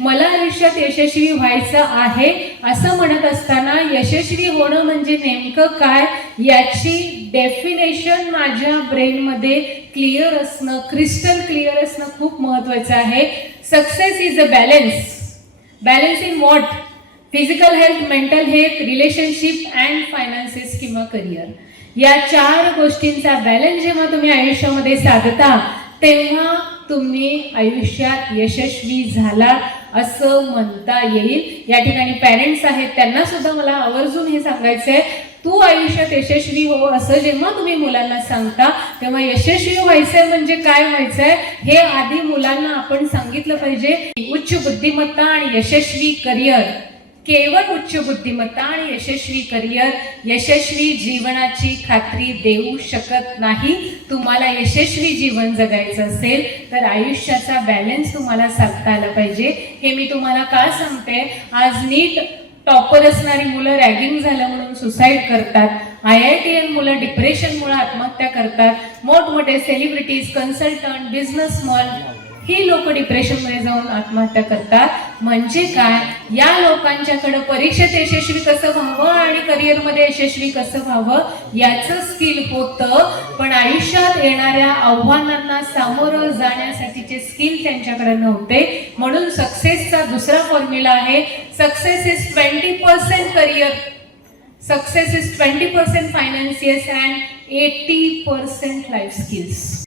मला आयुष्यात यशस्वी व्हायचं आहे असं म्हणत असताना यशस्वी होणं म्हणजे नेमकं काय याची डेफिनेशन माझ्या ब्रेनमध्ये क्लिअर असणं, क्रिस्टल क्लिअर असणं खूप महत्त्वाचं आहे. Success is a balance in what? Physical health, mental health, relationship and finances किंवा करिअर. या 4 गोष्टींचा बॅलन्स जेव्हा तुम्ही आयुष्यामध्ये साधता तेव्हा तुम्ही आयुष्यात यशस्वी झालात असं म्हणता येईल. या ठिकाणी पॅरेंट्स आहेत, त्यांना सुद्धा मला आवर्जून हे सांगायचंय, तू आयुष्यात यशस्वी हो असं जेव्हा तुम्ही मुलांना सांगता तेव्हा यशस्वी व्हायचंय म्हणजे काय व्हायचंय हे आधी मुलांना आपण सांगितलं पाहिजे. उच्च बुद्धिमत्ता आणि यशस्वी करिअर, केवळ उच्च बुद्धिमत्ता आणि यशस्वी करिअर यशस्वी जीवनाची खात्री देऊ शकत नाही. तुम्हाला यशस्वी जीवन जगायचं असेल तर आयुष्याचा बॅलन्स तुम्हाला साधता आला पाहिजे. हे मी तुम्हाला का सांगते? आज नीट टॉपर असणारी मुलं रॅगिंग झालं म्हणून सुसाईड करतात, IITN मुलं डिप्रेशनमुळे आत्महत्या करतात, मोठमोठे सेलिब्रिटीज, कन्सल्टंट, बिझनेसमॅन ही लोक डिप्रेशनमध्ये जाऊन आत्महत्या करतात. म्हणजे काय? या लोकांच्याकडे परीक्षेत यशस्वी कसं व्हावं आणि करिअरमध्ये यशस्वी कसं व्हावं याचं स्किल होतं, पण आयुष्यात येणाऱ्या आव्हानांना सामोरं जाण्यासाठीचे स्किल त्यांच्याकडे नव्हते. म्हणून सक्सेसचा दुसरा फॉर्म्युला आहे, success is 20% career, success is 20% financials and 80% life skills.